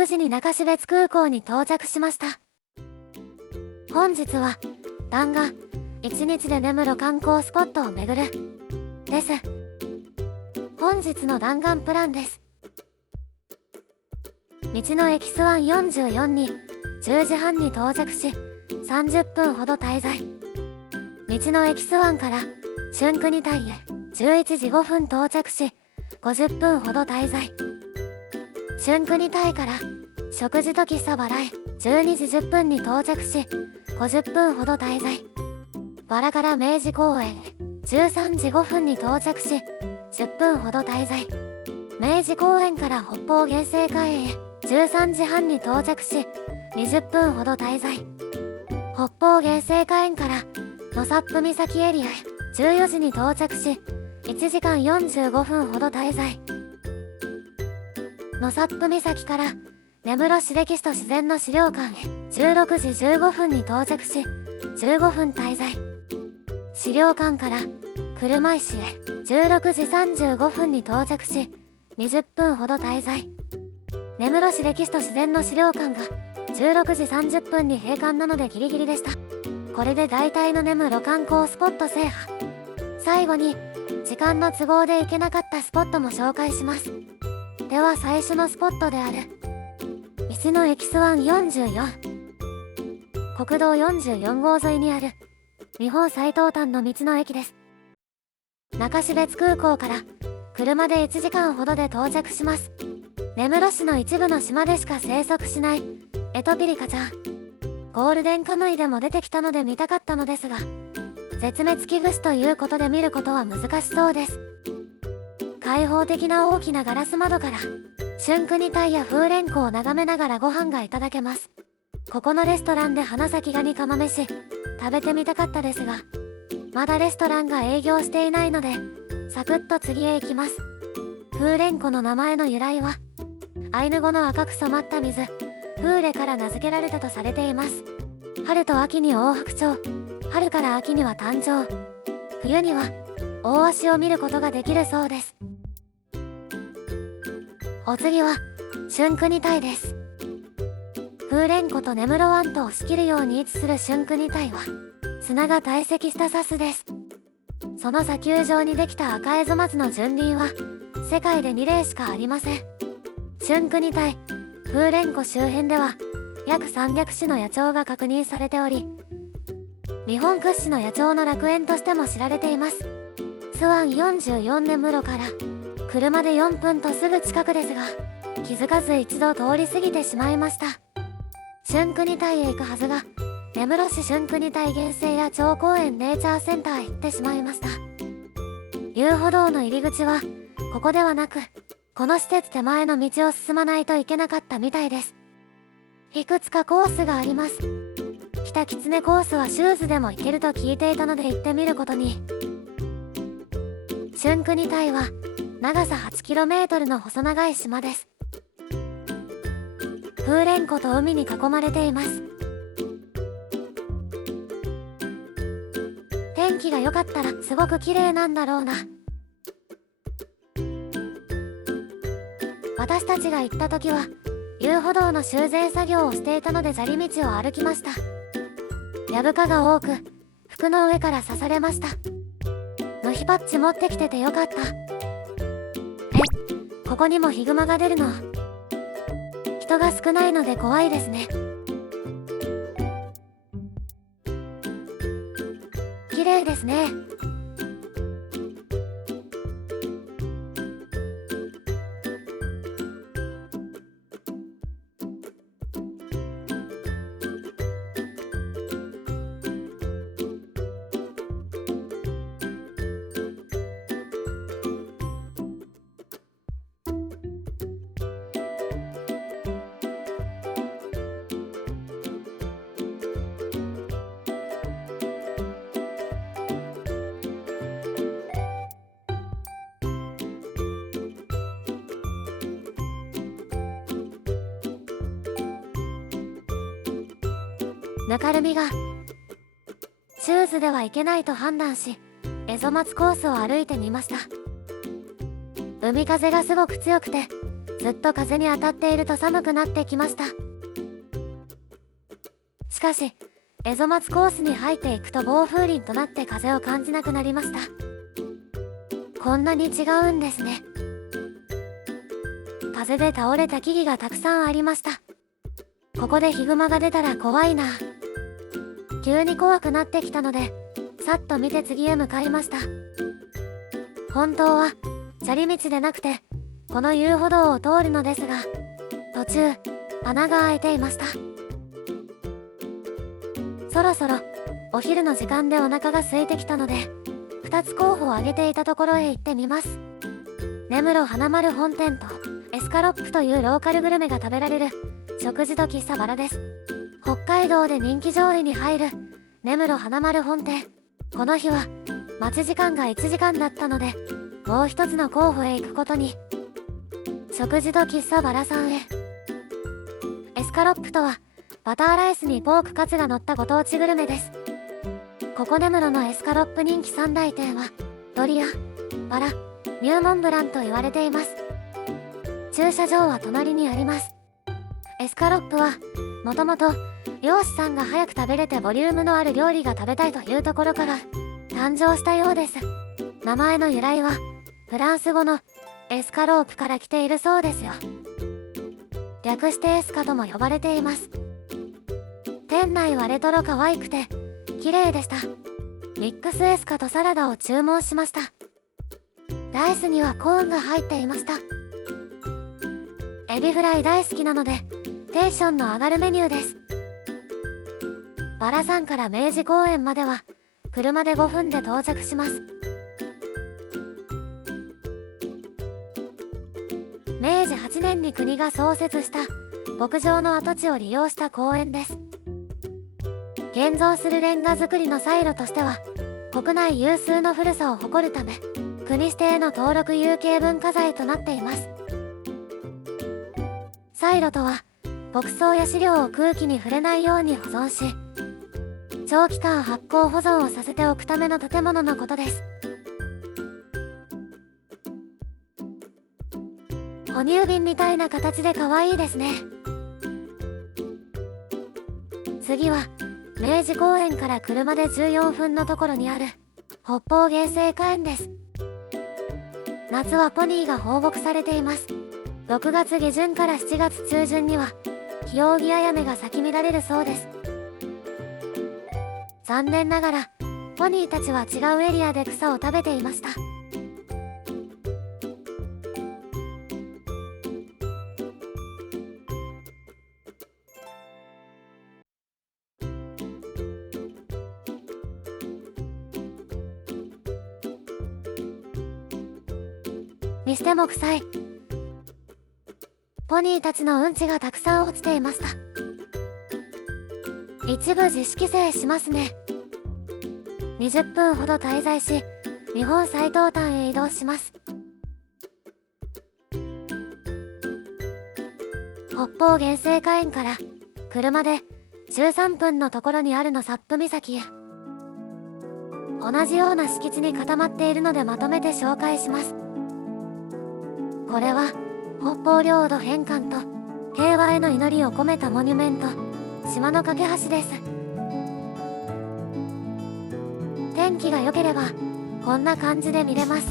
9時に中標津空港に到着しました。本日は弾丸1日で根室観光スポットを巡るです。本日の弾丸プランです。道の駅スワン44に10時半に到着し30分ほど滞在。道の駅スワンから春国台へ11時5分到着し50分ほど滞在。春国台から食事と喫茶バラへ12時10分に到着し50分ほど滞在。バラから明治公園へ13時5分に到着し10分ほど滞在。明治公園から北方原生海へ13時半に到着し20分ほど滞在。北方原生花園から野サップ岬エリアへ14時に到着し1時間45分ほど滞在。野サップ岬から根室市歴史と自然の資料館へ16時15分に到着し15分滞在。資料館から車石へ16時35分に到着し20分ほど滞在。根室市歴史と自然の資料館が16時30分に閉館なのでギリギリでした。これで大体の根室観光スポット制覇。最後に時間の都合で行けなかったスポットも紹介します。では最初のスポットである道の駅スワン44、国道44号沿いにある日本最東端の道の駅です。中標津空港から車で1時間ほどで到着します。根室市の一部の島でしか生息しないエトピリカちゃん。ゴールデンカムイでも出てきたので見たかったのですが絶滅危惧種ということで見ることは難しそうです。開放的な大きなガラス窓から春国台や風蓮湖を眺めながらご飯がいただけます。ここのレストランで花咲ガニ釜飯食べてみたかったですがまだレストランが営業していないのでサクッと次へ行きます。風蓮湖の名前の由来はアイヌ語の赤く染まった水フーレから名付けられたとされています。春と秋に大白鳥、春から秋には誕生、冬には大鷲を見ることができるそうです。お次は春国台です。風蓮湖と根室湾とを仕切るように位置する春国台は砂が堆積した砂州です。その砂丘上にできた赤エゾマツの純林は世界で2例しかありません。春国台風蓮湖周辺では約300種の野鳥が確認されており日本屈指の野鳥の楽園としても知られています。スワン44根室から車で4分とすぐ近くですが気づかず一度通り過ぎてしまいました。春国台へ行くはずが根室市春国台原生野鳥公園ネイチャーセンターへ行ってしまいました。遊歩道の入り口はここではなくこの施設手前の道を進まないといけなかったみたいです。いくつかコースがあります。北狐コースはシューズでも行けると聞いていたので行ってみることに。春国台は長さ 8km の細長い島です。風蓮湖と海に囲まれています。天気が良かったらすごく綺麗なんだろうな。私たちが行った時は遊歩道の修繕作業をしていたので砂利道を歩きました。ヤブ蚊が多く服の上から刺されました。ムヒパッチ持ってきててよかった。ここにもヒグマが出るの。人が少ないので怖いですね。綺麗ですね。ぬかるみがシューズでは行けないと判断しエゾマツコースを歩いてみました。海風がすごく強くてずっと風に当たっていると寒くなってきました。しかしエゾマツコースに入っていくと暴風林となって風を感じなくなりました。こんなに違うんですね。風で倒れた木々がたくさんありました。ここでヒグマが出たら怖いな。急に怖くなってきたのでさっと見て次へ向かいました。本当は砂利道でなくてこの遊歩道を通るのですが、途中穴が開いていました。そろそろお昼の時間でお腹が空いてきたので2つ候補を挙げていたところへ行ってみます。根室花丸本店とエスカロップというローカルグルメが食べられる食事と喫茶バラです。北海道で人気上位に入る根室花丸本店。この日は待ち時間が1時間だったのでもう一つの候補へ行くことに。食事と喫茶バラさんへ。エスカロップとはバターライスにポークカツが乗ったご当地グルメです。ここ根室のエスカロップ人気3大店はドリア、バラ、ニューモンブランと言われています。駐車場は隣にあります。エスカロップはもともと漁師さんが早く食べれてボリュームのある料理が食べたいというところから誕生したようです。名前の由来はフランス語のエスカロープから来ているそうですよ。略してエスカとも呼ばれています。店内はレトロ可愛くて綺麗でした。ミックスエスカとサラダを注文しました。ライスにはコーンが入っていました。エビフライ大好きなのでテンションの上がるメニューです。バラ山から明治公園までは車で5分で到着します。明治8年に国が創設した牧場の跡地を利用した公園です。現存するレンガ造りのサイロとしては国内有数の古さを誇るため国指定の登録有形文化財となっています。サイロとは牧草や飼料を空気に触れないように保存し長期間発酵保存をさせておくための建物のことです。哺乳瓶みたいな形で可愛いですね。次は明治公園から車で14分のところにある北方原生花園です。夏はポニーが放牧されています。6月下旬から7月中旬にはヒオウギアヤメが咲き乱れるそうです。残念ながらポニーたちは違うエリアで草を食べていました。にしても臭い。ポニーたちのうんちがたくさん落ちていました。一部自主規制しますね。20分ほど滞在し日本最東端へ移動します。北方原生花園から車で13分のところにあるのサップ岬へ。同じような敷地に固まっているのでまとめて紹介します。これは北方領土返還と平和への祈りを込めたモニュメント、島の架け橋です。天気が良ければこんな感じで見れます。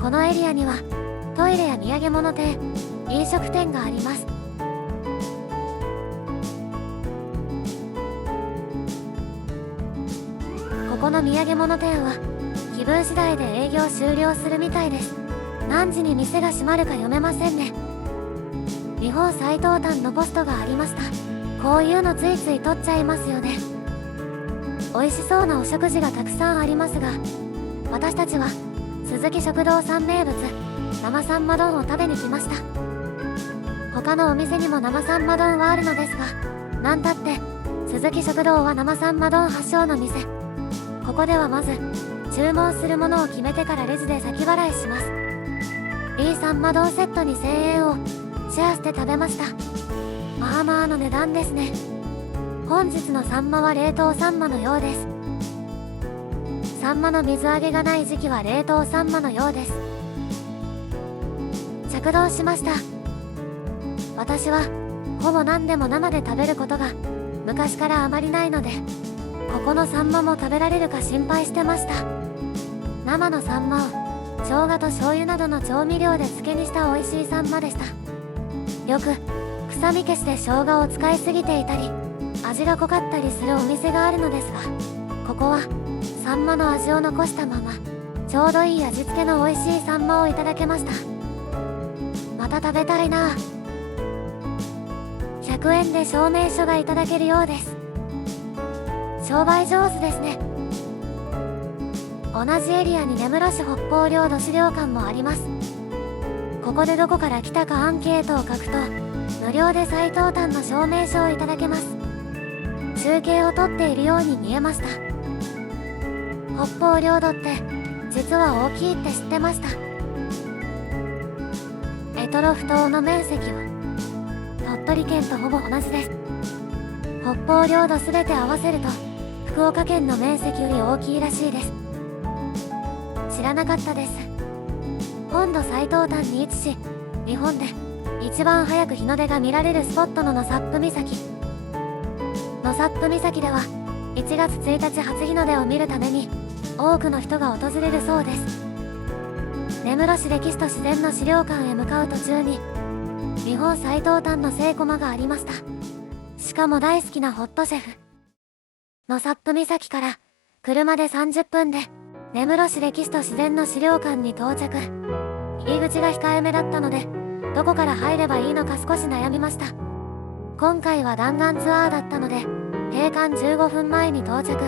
このエリアにはトイレや土産物店、飲食店があります。ここの土産物店は気分次第で営業終了するみたいです。何時に店が閉まるか読めませんね。日本最東端のポストがありました。こういうのついつい取っちゃいますよね。美味しそうなお食事がたくさんありますが、私たちは鈴木食堂さん名物生さんま丼を食べに来ました。他のお店にも生さんま丼はあるのですが、なんたって鈴木食堂は生さんま丼発祥の店。ここではまず注文するものを決めてからレジで先払いします。 B さんま丼セットに1000円をシェアして食べました。まあまあの値段ですね。本日のサンマは冷凍サンマのようです。サンマの水揚げがない時期は冷凍サンマのようです。着丼しました。私はほぼ何でも生で食べることが昔からあまりないので、ここのサンマも食べられるか心配してました。生のサンマを生姜と醤油などの調味料で漬けにした美味しいサンマでした。よく臭み消しで生姜を使いすぎていたり味が濃かったりするお店があるのですが、ここはサンマの味を残したままちょうどいい味付けの美味しいサンマをいただけました。また食べたいな。100円で証明書がいただけるようです。商売上手ですね。同じエリアに根室市北方領土資料館もあります。ここでどこから来たかアンケートを書くと無料で最東端の証明書をいただけます。中継を撮っているように見えました。北方領土って実は大きいって知ってました。択捉島の面積は鳥取県とほぼ同じです。北方領土すべて合わせると福岡県の面積より大きいらしいです。知らなかったです。本土最東端に位置し、日本で一番早く日の出が見られるスポットの納沙布岬。納沙布岬では1月1日初日の出を見るために多くの人が訪れるそうです。根室市歴史と自然の資料館へ向かう途中に日本最東端のセイコマがありました。しかも大好きなホットシェフ。納沙布岬から車で30分で根室市歴史と自然の資料館に到着。入り口が控えめだったのでどこから入ればいいのか少し悩みました。今回は弾丸ツアーだったので閉館15分前に到着。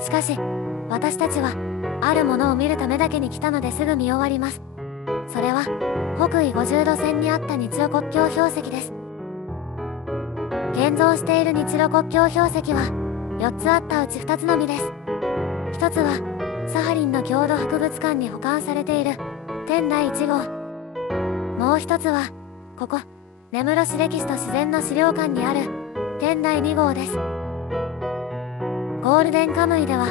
しかし私たちはあるものを見るためだけに来たのですぐ見終わります。それは北緯50度線にあった日露国境標石です。現像している日露国境標石は4つあったうち2つのみです。1つはサハリンの郷土博物館に保管されている天台1号。もう1つはここ根室市歴史と自然の資料館にある天台2号です。ゴールデンカムイでは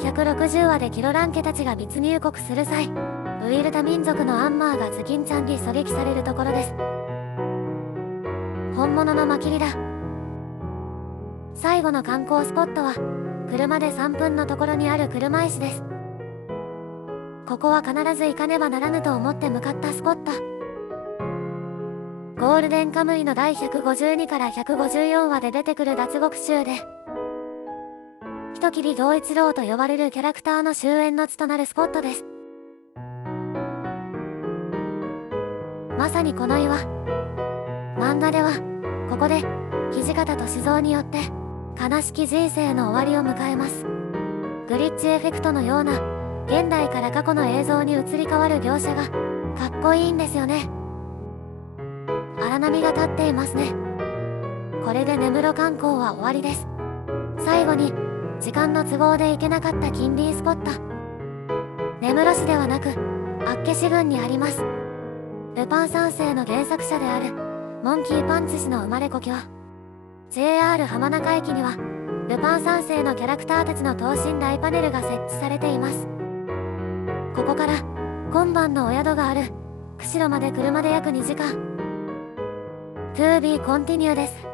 160話でキロラン家たちが密入国する際、ウイルタ民族のアンマーがズキンちゃんに狙撃されるところです。本物のマキリだ。最後の観光スポットは車で3分のところにある車石です。ここは必ず行かねばならぬと思って向かったスポット。ゴールデンカムイの第152から154話で出てくる脱獄囚で人斬り同一郎と呼ばれるキャラクターの終焉の地となるスポットです。まさにこの岩、漫画ではここで土方歳三によって悲しき人生の終わりを迎えます。グリッチエフェクトのような現代から過去の映像に移り変わる描写がかっこいいんですよね。荒波が立っていますね。これで根室観光は終わりです。最後に時間の都合で行けなかった近隣スポット。根室市ではなく厚岸郡にあります。ルパン三世の原作者であるモンキーパンチ氏の生まれ故郷。 JR 浜中駅にはルパン三世のキャラクターたちの等身大パネルが設置されています。ここから今晩のお宿がある釧路まで車で約2時間。To be continue です。